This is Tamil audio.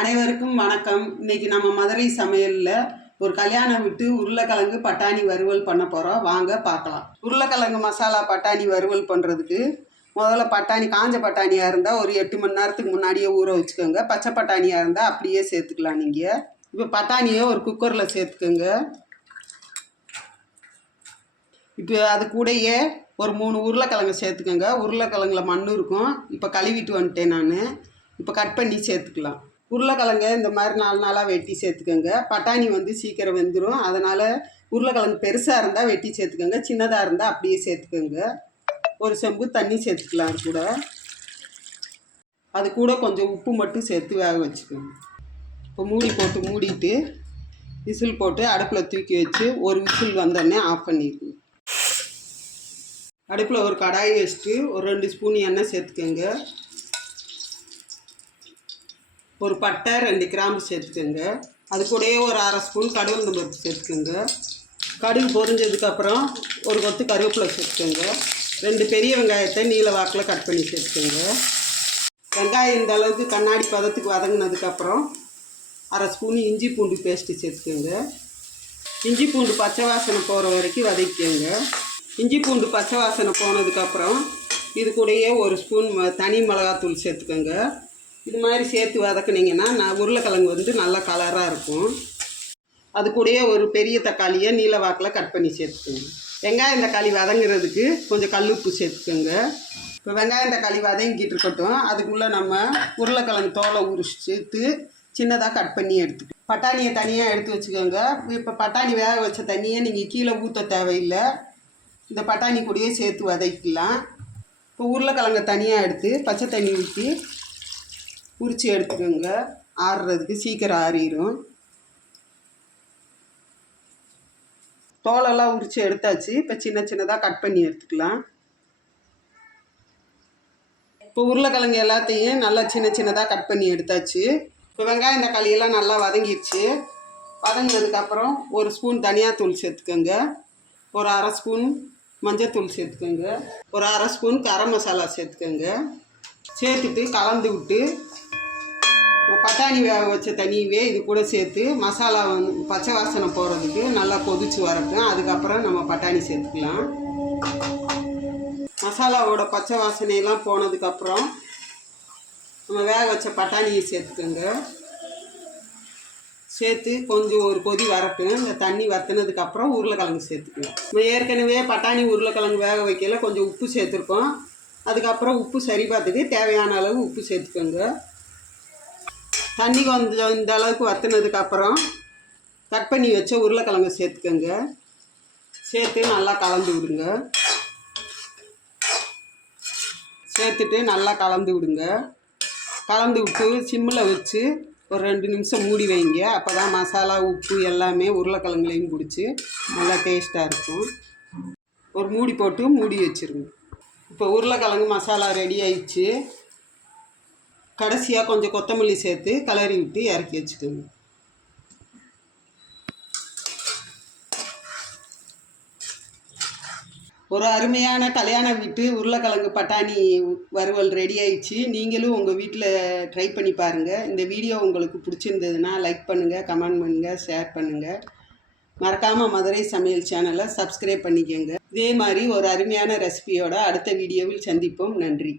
அனைவருக்கும் வணக்கம். இன்னைக்கு நம்ம மதுரை சமையலில் ஒரு கல்யாணம் விட்டு உருளைக்கிழங்கு பட்டாணி வறுவல் பண்ண போகிறோம் வாங்க பார்க்கலாம். உருளைக்கிழங்கு மசாலா பட்டாணி வறுவல் பண்ணுறதுக்கு முதல்ல பட்டாணி காஞ்ச பட்டாணியாக இருந்தால் ஒரு எட்டு மணி நேரத்துக்கு முன்னாடியே ஊற வச்சுக்கோங்க. பச்சை பட்டாணியாக இருந்தால் அப்படியே சேர்த்துக்கலாம் நீங்கள் இப்போ பட்டாணியை ஒரு குக்கரில் சேர்த்துக்கோங்க. இப்போ அது கூடயே ஒரு மூணு உருளைக்கிழங்கு சேர்த்துக்கோங்க. உருளைக்கிழங்குல மண் இருக்கும். இப்போ கழுவிட்டு வந்துட்டேன் நான். இப்போ கட் பண்ணி சேர்த்துக்கலாம். உருளைக்கிழங்க இந்த மாதிரி நாலு நாளாக வெட்டி சேர்த்துக்கோங்க. பட்டாணி வந்து சீக்கிரம் வெந்துடும் அதனால் உருளைக்கிழங்கு பெருசாக இருந்தால் வெட்டி சேர்த்துக்கோங்க. சின்னதாக இருந்தால் அப்படியே சேர்த்துக்கோங்க. ஒரு செம்பு தண்ணி சேர்த்துக்கலாம் கூட. அது கூட கொஞ்சம் உப்பு மட்டும் சேர்த்து வேக வச்சுக்கோங்க. இப்போ மூடி போட்டு மூடிட்டு விசில் போட்டு அடுப்பில் தூக்கி வச்சு ஒரு விசில் வந்தோடனே ஆஃப் பண்ணிடுங்க. அடுப்பில் ஒரு கடாய் வச்சுட்டு ஒரு ரெண்டு ஸ்பூன் எண்ணெய் சேர்த்துக்கோங்க. ஒரு பட்டை ரெண்டு கிராம்பு சேர்த்துக்கோங்க. அது கூடயே ஒரு அரை ஸ்பூன் கடுகு பருப்பு சேர்த்துக்கோங்க. கடுகு பொரிஞ்சதுக்கப்புறம் ஒரு கொத்து கருவேப்பிலை சேர்த்துக்கோங்க. ரெண்டு பெரிய வெங்காயத்தை நீல வாக்கில் கட் பண்ணி சேர்த்துக்கோங்க. வெங்காயம் இந்த அளவுக்கு கண்ணாடி பதத்துக்கு வதங்கினதுக்கப்புறம் அரை ஸ்பூன் இஞ்சி பூண்டு பேஸ்ட்டு சேர்த்துக்கோங்க. இஞ்சி பூண்டு பச்சை வாசனை போகிற வரைக்கும் வதக்கிக்கோங்க. இஞ்சி பூண்டு பச்சை வாசனை போனதுக்கப்புறம் இது கூடயே ஒரு ஸ்பூன் ம- தனி மிளகாத்தூள் சேர்த்துக்கோங்க. இது மாதிரி சேர்த்து வதக்குனிங்கன்னா நான் உருளைக்கிழங்கு வந்து நல்லா கலராக இருக்கும். அது கூடயே ஒரு பெரிய தக்காளியை நீல வாக்கில் கட் பண்ணி சேர்த்துக்கோங்க. வெங்காயம் தக்காளி வதங்குறதுக்கு கொஞ்சம் கல் உப்பு சேர்த்துக்கோங்க. இப்போ வெங்காயம் தக்காளி வதங்கிட்டு இருக்கட்டும் அதுக்குள்ளே நம்ம உருளைக்கிழங்கு தோலை உரிச்சு சேர்த்து சின்னதாக கட் பண்ணி எடுத்துக்கணும் பட்டாணியை தனியாக எடுத்து வச்சுக்கோங்க. இப்போ பட்டாணி வேக வச்ச தண்ணியை நீங்கள் கீழே ஊற்ற தேவையில்லை. இந்த பட்டாணி கூடயே சேர்த்து வதக்கிக்கலாம். இப்போ உருளைக்கிழங்கை தனியாக எடுத்து பச்சை தண்ணி ஊற்றி உரித்து எடுத்துக்கோங்க. ஆறுறதுக்கு சீக்கிரம் ஆறிடும் தோலெல்லாம் உரித்து எடுத்தாச்சு. இப்போ சின்ன சின்னதாக கட் பண்ணி எடுத்துக்கலாம். இப்போ உருளைக்கிழங்கு எல்லாத்தையும் நல்லா சின்ன சின்னதாக கட் பண்ணி எடுத்தாச்சு. இப்போ வெங்காயம் தக்காளியெல்லாம் நல்லா வதங்கிடுச்சு வதங்கினதுக்கப்புறம் ஒரு ஸ்பூன் தனியாத்தூள் சேர்த்துக்கோங்க. ஒரு அரை ஸ்பூன் மஞ்சத்தூள் சேர்த்துக்கோங்க. ஒரு அரை ஸ்பூன் கரம் மசாலா சேர்த்துக்கோங்க. சேர்த்துட்டு கலந்து விட்டு பட்டாணி வேக வச்ச தண்ணியவே இது கூட சேர்த்து மசாலா வந்து பச்சை வாசனை போகிறதுக்கு நல்லா கொதிச்சு வரட்டும். அதுக்கப்புறம் நம்ம பட்டாணி சேர்த்துக்கலாம். மசாலாவோட பச்சை வாசனையெல்லாம் போனதுக்கப்புறம் நம்ம வேக வச்ச பட்டாணியை சேர்த்துக்கோங்க. சேர்த்து கொஞ்சம் ஒரு கொதி வரட்டும். இந்த தண்ணி வற்றினதுக்கப்புறம் உருளைக்கிழங்கு சேர்த்துக்கலாம். நம்ம ஏற்கனவே பட்டாணி உருளைக்கிழங்கு வேக வைக்கல கொஞ்சம் உப்பு சேர்த்துருக்கோம். அதுக்கப்புறம் உப்பு சரி பார்த்துட்டு தேவையான அளவு உப்பு சேர்த்துக்கோங்க. தண்ணி கொஞ்சம் இந்த அளவுக்கு வற்றினதுக்கப்புறம் கட் பண்ணி வச்ச உருளைக்கிழங்கு சேர்த்துக்கோங்க. சேர்த்து நல்லா கலந்து விடுங்க. சேர்த்துட்டு நல்லா கலந்து விடுங்க. கலந்து விட்டு சிம்மில் வச்சு ஒரு ரெண்டு நிமிஷம் மூடி வைங்க. அப்போ தான் மசாலா உப்பு எல்லாமே உருளைக்கிழங்குலையும் பிடிச்சி நல்லா டேஸ்ட்டாக இருக்கும். ஒரு மூடி போட்டு மூடி வச்சுருங்க. இப்போ உருளைக்கிழங்கு மசாலா ரெடி ஆயிடுச்சு. கடைசியாக கொஞ்சம் கொத்தமல்லி சேர்த்து கிளறி விட்டு இறக்கி வச்சுக்கோங்க. ஒரு அருமையான கல்யாண வீட்டு உருளைக்கிழங்கு பட்டாணி வறுவல் ரெடி ஆயிடுச்சு. நீங்களும் உங்கள் வீட்டில் ட்ரை பண்ணி பாருங்கள் இந்த வீடியோ உங்களுக்கு பிடிச்சிருந்ததுன்னா லைக் பண்ணுங்கள் கமெண்ட் பண்ணுங்கள் ஷேர் பண்ணுங்கள் மறக்காமல் மதுரை சமையல் சேனலை சப்ஸ்கிரைப் பண்ணிக்கோங்க. இதே மாதிரி ஒரு அருமையான ரெசிபியோட அடுத்த வீடியோவில் சந்திப்போம். நன்றி.